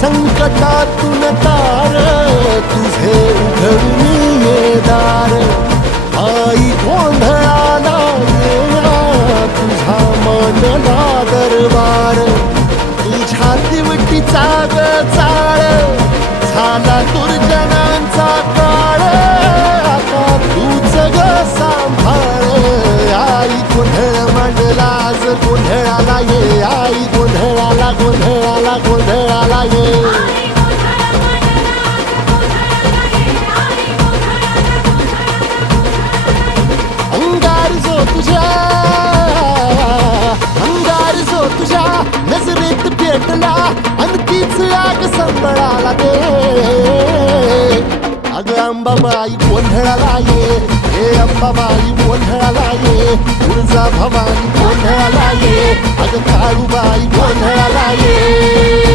संकटातून तार तुझे उघडून ये दार आई गोंधळाला येणार तुझा मनला दरबार तुझ्या दिवटीचा ग चाळ झाला दुर्जनांचा काळ आता तूच ग सांभाळ आई गोंधळ मांडला आज गोंधळाला ये आई गोंधळाला गोंधळाला गोंधळाला ये अंगार जो तुझ्या नजरेत पेटला आणि तीच आग संबळाला दे अगं अंबाबाई गोंधळाला ये हे अंबाबाई गोंधळाला ये तुळजा भवानी गोंधळाला ये अगं काळूबाई गोंधळाला ये